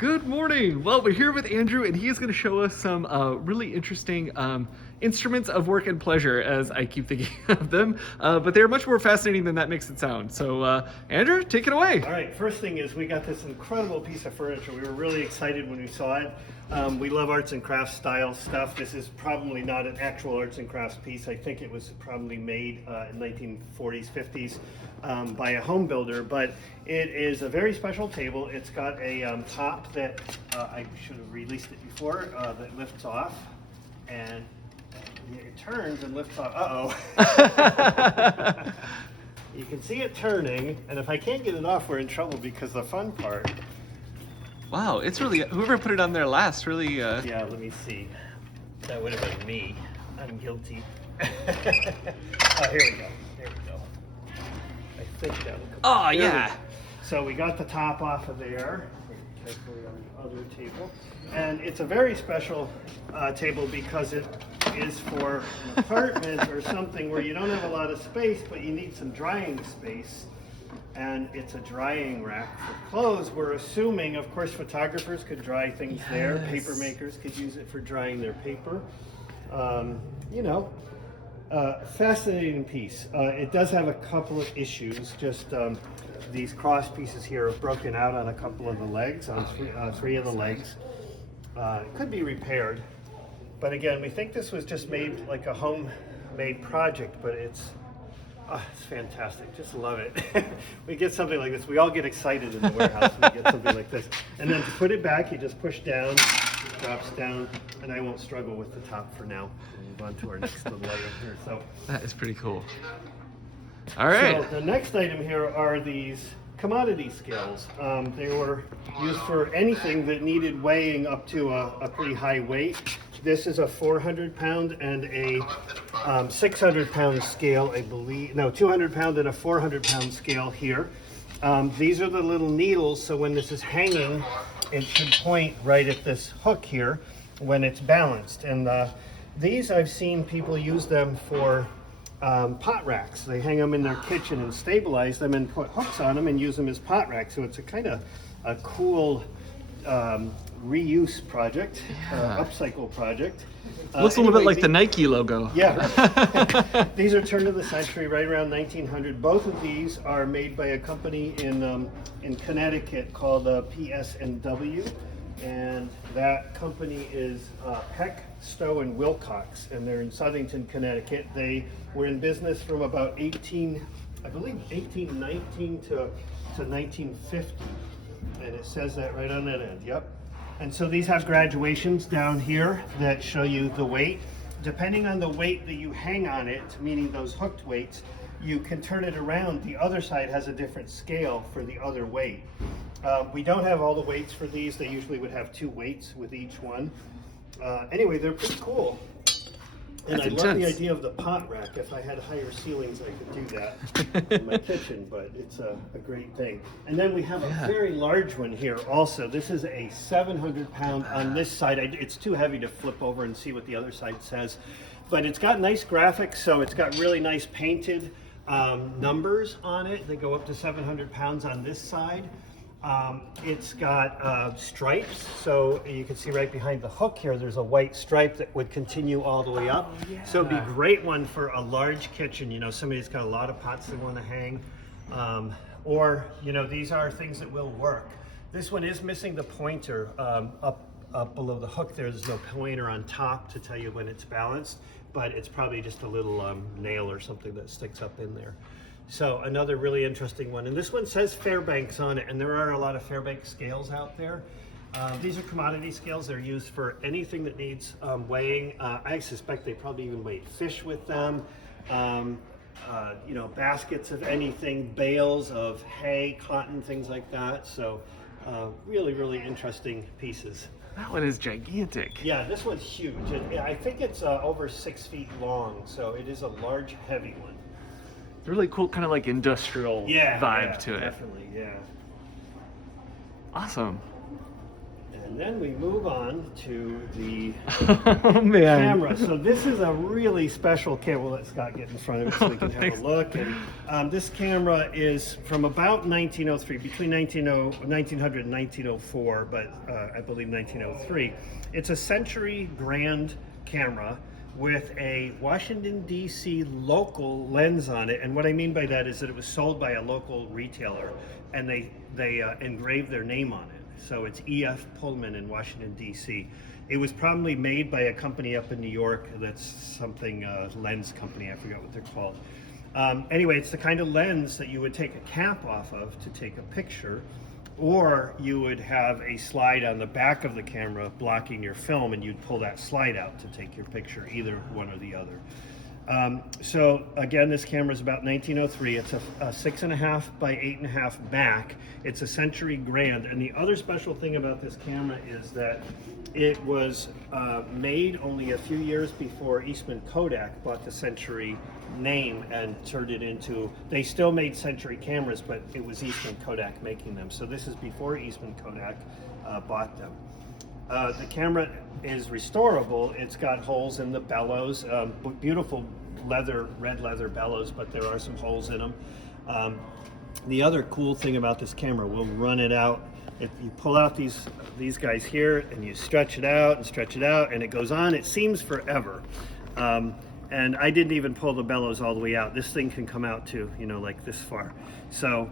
Good morning. Well, we're here with Andrew, and he is going to show us some really interesting instruments of work and pleasure, as I keep thinking of them. But they're much more fascinating than that makes it sound. So, Andrew, take it away. All right, first thing is we got this incredible piece of furniture. We were really excited when we saw it. We love arts and crafts style stuff. This is probably not an actual arts and crafts piece. I think it was probably made in 1940s, 50s by a home builder, but it is a very special table. It's got a top that I should have released it before, that lifts off, and it turns and lifts off. Uh-oh. You can see it turning, and if I can't get it off, we're in trouble, because the fun part... Wow, it's really, whoever put it on there last really... Yeah, let me see. That would have been me. I'm guilty. Oh, here we go. There we go. I think that will come. Oh, yeah. So we got the top off of there. Carefully on the other table. And it's a very special table because it is for an apartment or something where you don't have a lot of space, but you need some drying space. And it's a drying rack for clothes. We're assuming, of course, photographers could dry things there. Paper makers could use it for drying their paper. Fascinating piece. It does have a couple of issues. Just these cross pieces here are broken out on a couple of the legs, on three of the legs. It could be repaired. But again, we think this was just made like a homemade project, but it's fantastic. Just love it. We get something like this. We all get excited in the warehouse when we get something like this. And then to put it back, you just push down, it drops down, and I won't struggle with the top for now. We'll move on to our next little item here. So that is pretty cool. All right. So the next item here are these commodity scales. They were used for anything that needed weighing up to a pretty high weight. This is a 400-pound and a 600-pound scale, I believe. No, 200-pound and a 400-pound scale here. These are the little needles, so when this is hanging, it should point right at this hook here when it's balanced. And these, I've seen people use them for pot racks. They hang them in their kitchen and stabilize them and put hooks on them and use them as pot racks. So it's a kind of a cool reuse project, upcycle project. Looks a little bit like the Nike logo. Yeah. These are turn of the century, right around 1900. Both of these are made by a company in Connecticut called PS&W, and that company is Peck, Stowe, and Wilcox, and they're in Southington, Connecticut. They were in business from about 1819 to 1950. And it says that right on that end, yep. And so these have graduations down here that show you the weight. Depending on the weight that you hang on it, meaning those hooked weights, you can turn it around. The other side has a different scale for the other weight. We don't have all the weights for these. They usually would have 2 weights with each one. Anyway, they're pretty cool. And I love the idea of the pot rack. If I had higher ceilings, I could do that in my kitchen, but it's a great thing. And then we have a very large one here also. This is a 700-pound on this side. It's too heavy to flip over and see what the other side says. But it's got nice graphics, so it's got really nice painted numbers on it. They go up to 700 pounds on this side. It's got stripes, so you can see right behind the hook here there's a white stripe that would continue all the way up. So it'd be a great one for a large kitchen, somebody's got a lot of pots they want to hang, or these are things that will work. This one is missing the pointer up below the hook. There's no pointer on top to tell you when it's balanced, but it's probably just a little nail or something that sticks up in there. So another really interesting one, and this one says Fairbanks on it, and there are a lot of Fairbanks scales out there. These are commodity scales. They're used for anything that needs weighing. I suspect they probably even weigh fish with them, baskets of anything, bales of hay, cotton, things like that. So really, really interesting pieces. That one is gigantic. Yeah, this one's huge. I think it's over 6 feet long, so it is a large, heavy one. Really cool, kind of like industrial vibe to it. Definitely, yeah. Awesome. And then we move on to the Oh man. camera. So this is a really special camera. We'll let Scott get in front of it so we can have Thanks. a look. And this camera is from about 1903, between 1900 and 1904, but I believe 1903. It's a Century Grand camera with a Washington, D.C. local lens on it. And what I mean by that is that it was sold by a local retailer, and they engraved their name on it. So it's E.F. Pullman in Washington, D.C. It was probably made by a company up in New York that's something, lens company, I forgot what they're called. Anyway, it's the kind of lens that you would take a cap off of to take a picture, or you would have a slide on the back of the camera blocking your film, and you'd pull that slide out to take your picture, either one or the other. So again, this camera is about 1903. It's a 6.5 by 8.5 back. It's a Century Grand, and the other special thing about this camera is that it was made only a few years before Eastman Kodak bought the Century name and turned it into. They still made Century cameras, but it was Eastman Kodak making them. So this is before Eastman Kodak bought them. The camera is restorable. It's got holes in the bellows, beautiful red leather bellows, but there are some holes in them. The other cool thing about this camera, we'll run it out. If you pull out these guys here and you stretch it out and it goes on, it seems forever. And I didn't even pull the bellows all the way out. This thing can come out to, like this far. So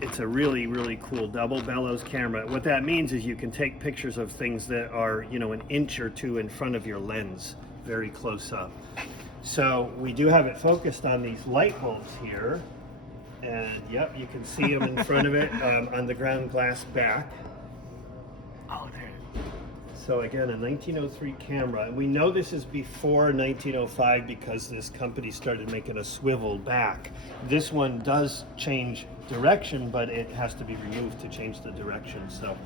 it's a really, really cool double bellows camera. What that means is you can take pictures of things that are, an inch or two in front of your lens, very close up. So we do have it focused on these light bulbs here. And yep, you can see them in front of it on the ground glass back. Oh, there. So again, a 1903 camera, and we know this is before 1905 because this company started making a swivel back. This one does change direction, but it has to be removed to change the direction. So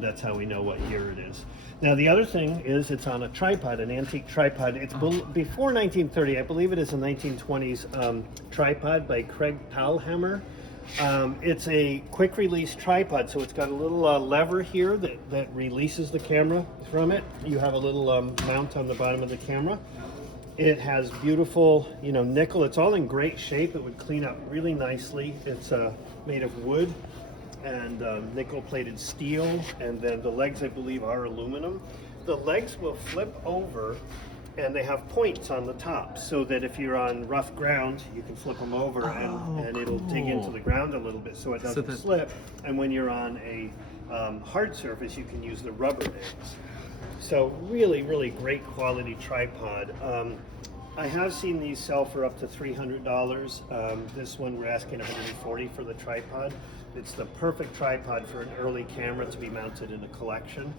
that's how we know what year it is. Now the other thing is it's on a tripod, an antique tripod. It's before 1930. I believe it is a 1920s tripod by Craig Powellhammer. It's a quick release tripod, so it's got a little lever here that releases the camera from it. You have a little mount on the bottom of the camera. It has beautiful, nickel. It's all in great shape. It would clean up really nicely. It's made of wood and nickel-plated steel, and then the legs, I believe, are aluminum. The legs will flip over, and they have points on the top, so that if you're on rough ground, you can flip them over, and it'll dig into the ground a little bit so it doesn't slip. And when you're on a hard surface, you can use the rubber nails. So really, really great quality tripod. I have seen these sell for up to $300. This one we're asking $140 for the tripod. It's the perfect tripod for an early camera to be mounted in a collection.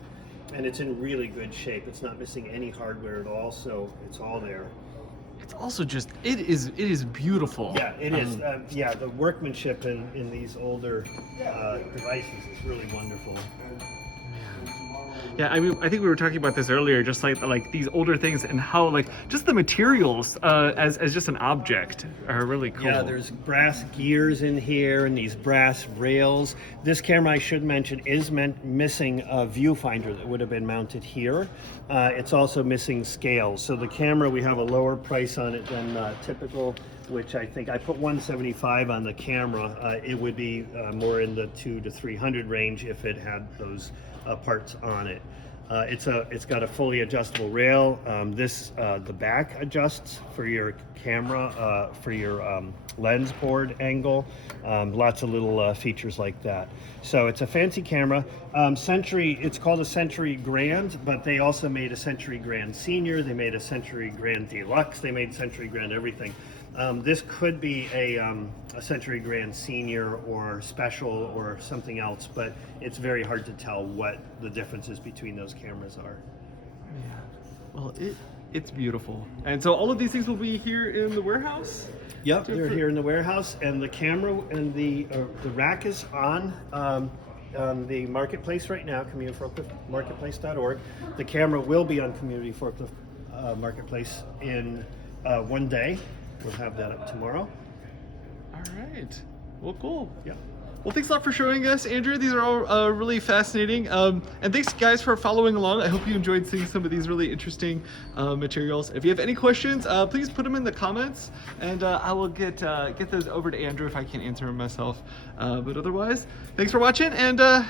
And it's in really good shape. It's not missing any hardware at all, so it's all there. It's also just, it is beautiful. Yeah, it is. Yeah, the workmanship in these older devices is really wonderful. Yeah, I mean, I think we were talking about this earlier, just like these older things and how just the materials as just an object are really cool. Yeah, there's brass gears in here and these brass rails. This camera, I should mention, is missing a viewfinder that would have been mounted here. It's also missing scales. So the camera, we have a lower price on it than typical, which I think I put $175 on the camera. It would be more in the $200 to $300 range if it had those parts on it. It's got a fully adjustable rail. The back adjusts for your camera, for your lens board angle. Lots of little features like that. So it's a fancy camera. Century, it's called a Century Grand, but they also made a Century Grand Senior. They made a Century Grand Deluxe. They made Century Grand everything. This could be a Century Grand Senior or Special or something else, but it's very hard to tell what the differences between those cameras are. Yeah. Well, it's beautiful. And so all of these things will be here in the warehouse? Yep, they're here in the warehouse, and the camera and the rack is on the marketplace right now, communityforkliftmarketplace.org. The camera will be on Community Forklift Marketplace in one day. We'll have that up tomorrow. All right. Well, cool. Yeah. Well, thanks a lot for showing us, Andrew. These are all really fascinating. And thanks, guys, for following along. I hope you enjoyed seeing some of these really interesting materials. If you have any questions, please put them in the comments, and I will get those over to Andrew if I can't answer them myself. But otherwise, thanks for watching, and have